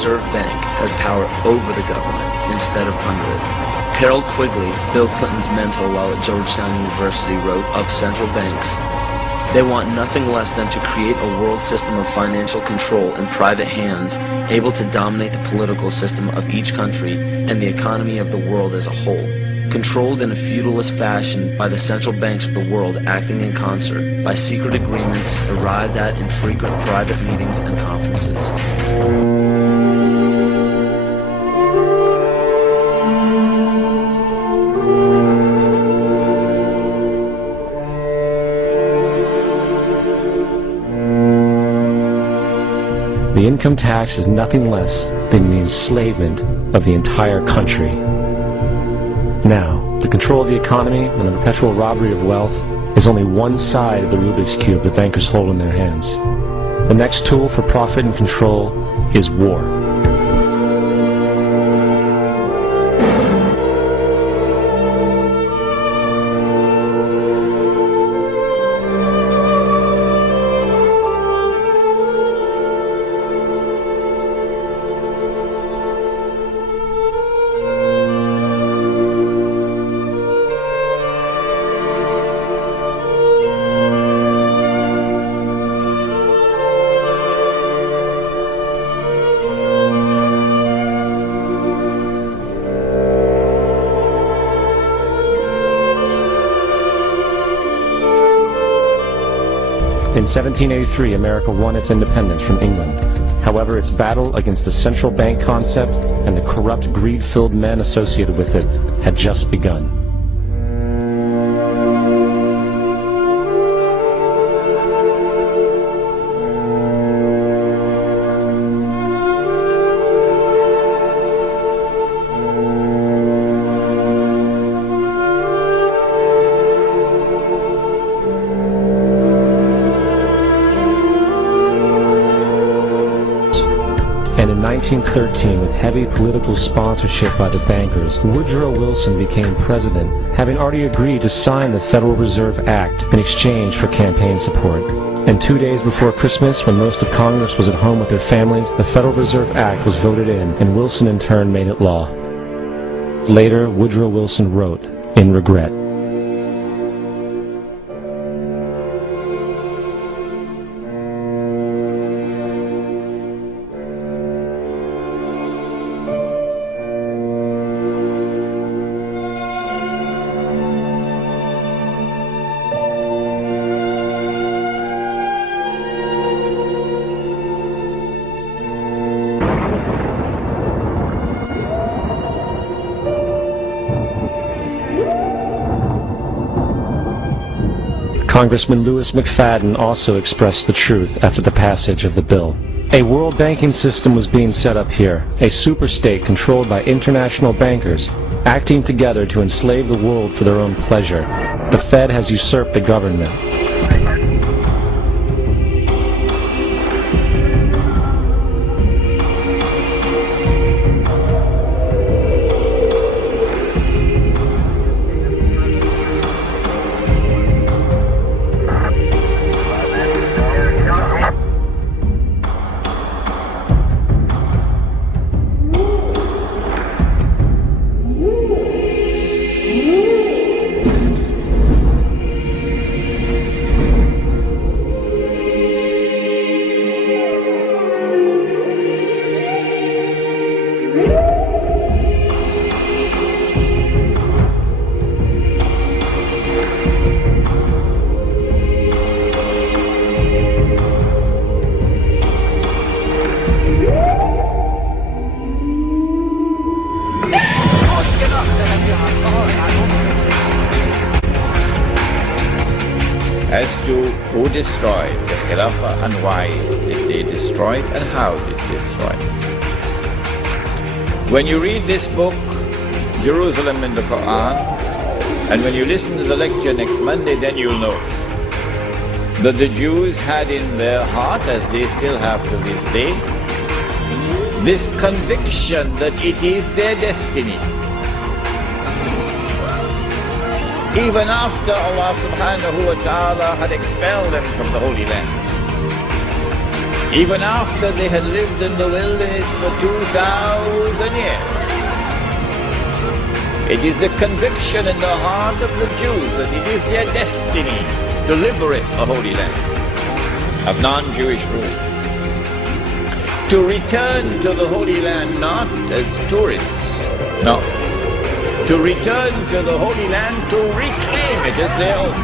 Reserve Bank has power over the government instead of under it. Harold Quigley, Bill Clinton's mentor while at Georgetown University, wrote of central banks, "They want nothing less than to create a world system of financial control in private hands, able to dominate the political system of each country and the economy of the world as a whole, controlled in a feudalist fashion by the central banks of the world acting in concert, by secret agreements arrived at in frequent private meetings and conferences." The income tax is nothing less than the enslavement of the entire country. Now, the control of the economy and the perpetual robbery of wealth is only one side of the Rubik's Cube the bankers hold in their hands. The next tool for profit and control is war. In 1783, America won its independence from England. However, its battle against the central bank concept and the corrupt, greed-filled men associated with it had just begun. And in 1913, with heavy political sponsorship by the bankers, Woodrow Wilson became president, having already agreed to sign the Federal Reserve Act in exchange for campaign support. And 2 days before Christmas, when most of Congress was at home with their families, the Federal Reserve Act was voted in, and Wilson in turn made it law. Later, Woodrow Wilson wrote, in regret, Congressman Louis McFadden also expressed the truth after the passage of the bill. A world banking system was being set up here, a superstate controlled by international bankers, acting together to enslave the world for their own pleasure. The Fed has usurped the government. As to who destroyed the Khilafah and why did they destroy it and how did they destroy it. When you read this book, Jerusalem in the Quran, and when you listen to the lecture next Monday, then you'll know that the Jews had in their heart, as they still have to this day, this conviction that it is their destiny. Even after Allah subhanahu wa ta'ala had expelled them from the Holy Land. Even after they had lived in the wilderness for 2,000 years. It is the conviction in the heart of the Jews that it is their destiny to liberate the Holy Land of non-Jewish rule. To return to the Holy Land not as tourists, no. To return to the Holy Land, to reclaim it as their own.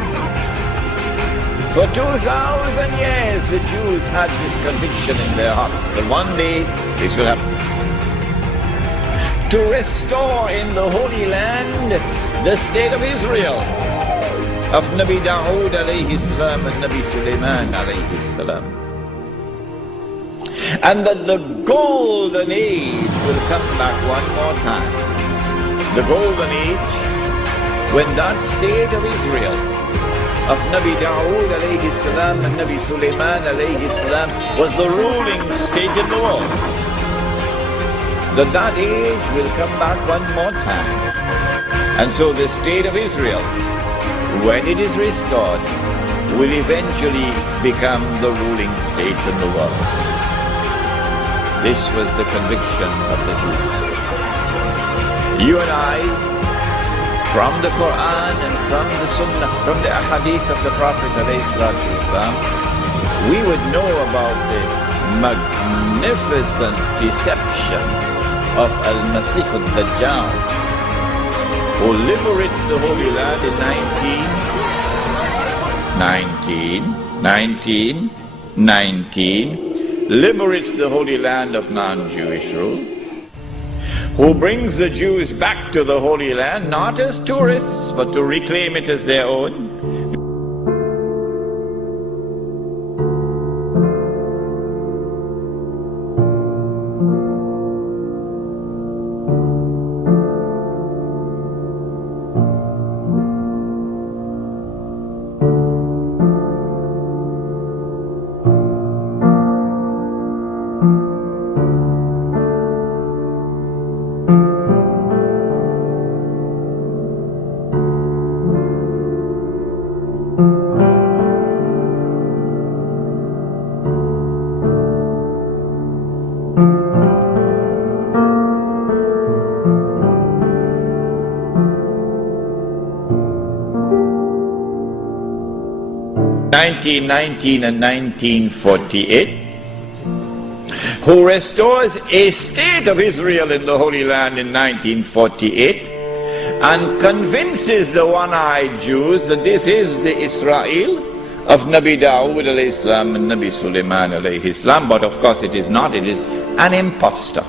For 2,000 years the Jews had this conviction in their heart that one day this will happen. To restore in the Holy Land the state of Israel, of Nabi Dawood alayhi salam and Nabi Sulaiman alayhi salam. And that the golden age will come back one more time. The golden age, when that state of Israel, of Nabi Dawood alayhi salam and Nabi Sulaiman alayhi salam, was the ruling state in the world. That age will come back one more time. And so the state of Israel, when it is restored, will eventually become the ruling state in the world. This was the conviction of the Jews. You and I, from the Quran and from the Sunnah, from the Ahadith of the Prophet ﷺ, we would know about the magnificent deception of Al-Masih al-Dajjal, who liberates the Holy Land in 1919, liberates the Holy Land of non-Jewish rule, who brings the Jews back to the Holy Land, not as tourists, but to reclaim it as their own. (1919 and 1948), who restores a state of Israel in the Holy Land in 1948 and convinces the one-eyed Jews that this is the Israel of Nabi Dawood alayhi salam and Nabi Sulaiman alayhi salam. But of course it is not, it is an impostor.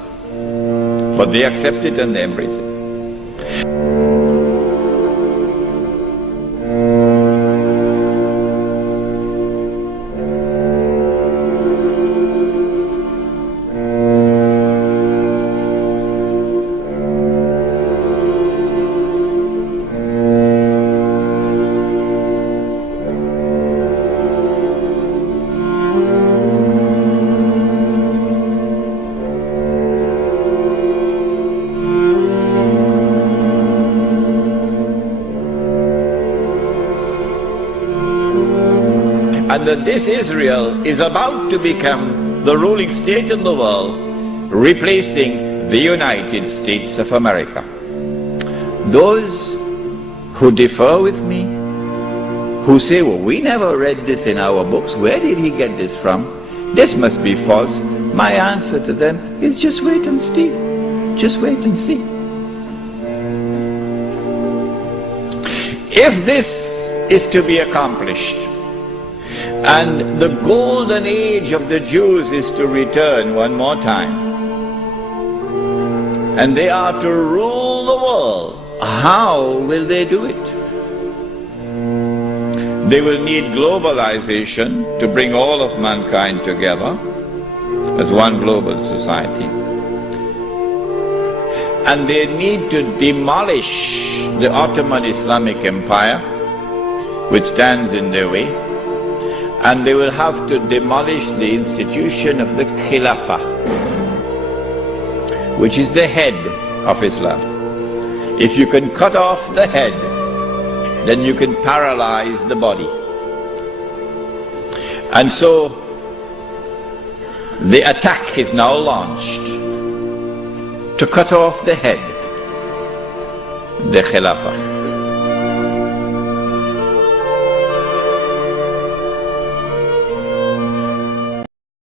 But they accept it and they embrace it. and that this Israel is about to become the ruling state in the world, replacing the United States of America. Those who differ with me, who say, well, we never read this in our books, where did he get this from? This must be false. My answer to them is just wait and see. Just wait and see. If this is to be accomplished, and the golden age of the Jews is to return one more time, and they are to rule the world, how will they do it? They will need globalization to bring all of mankind together as one global society. And they need to demolish the Ottoman Islamic Empire, which stands in their way. And they will have to demolish the institution of the Khilafah, which is the head of Islam. If you can cut off the head, then you can paralyze the body. And so the attack is now launched to cut off the head, the Khilafah.